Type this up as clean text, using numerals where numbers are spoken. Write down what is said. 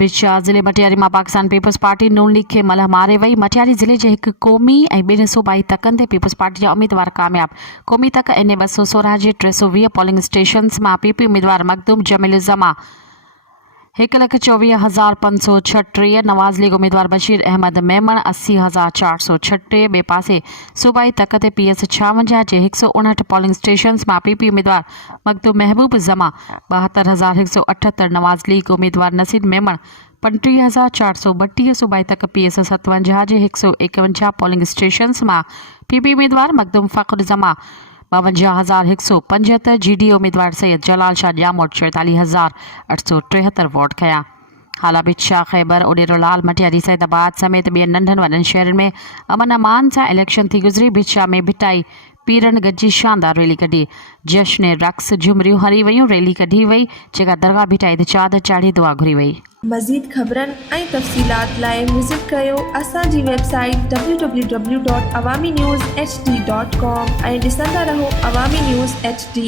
बिछा ज़िले मटियारी में पाकिस्तान पीपल्स पार्टी नून लीग के मलह मारे वही। मटियारी ज़िले के एक क़ौमी और ॿिनि सूबाई तकनि ते पीपल्स पार्टी जा उम्मीदवार कामयाब। क़ौमी तक NA 216 जे 320 पोलिंग स्टेशन्स में PP उम्मीदवार मखदूम जमील जमा 1,24,536। नवाज़ लीग उम्मीदवार बशीर अहमद मेमन 80,436। बे पासे सूबाई तक ते PS 56 जे 159 पोलिंग स्टेशन्स में PP उम्मीदवार मखदूम महबूब जमा 72,178। नवाज़ लीग उम्मीदवार नसीर मेमन 35,432। सूबाई तक PS 57 जे 151 पोलिंग स्टेशन्स में PP उम्मीदवार मखदूम फ़ख्र जमा 52,175। GD उम्मीदवार सैयद जलाल शाह जामोट 44,873 वोट खया। हाला बिछा खैबर उडेरोलाल मटियारी सैदाबाद समेत ॿियनि नंढनि वॾनि शहरनि में अमन अमान सां इलेक्शन थी गुज़री। बिछा में भिटाई पीरन गॾिजी शानदार रैली कढी। जश्न रक़्स झुमरियूं हरी वयूं। रैली कढी वई जेका दरगाह भिटाई ते चाद चाढ़ी दुआ घुरी वई। मज़ीद ख़बरनि ऐं तफ़सीलात लाइ विज़िट कयो असांजी वेबसाइट www.awamiNewsHD.com ऐं ॾिसंदा रहो अवामी न्यूज़ HD।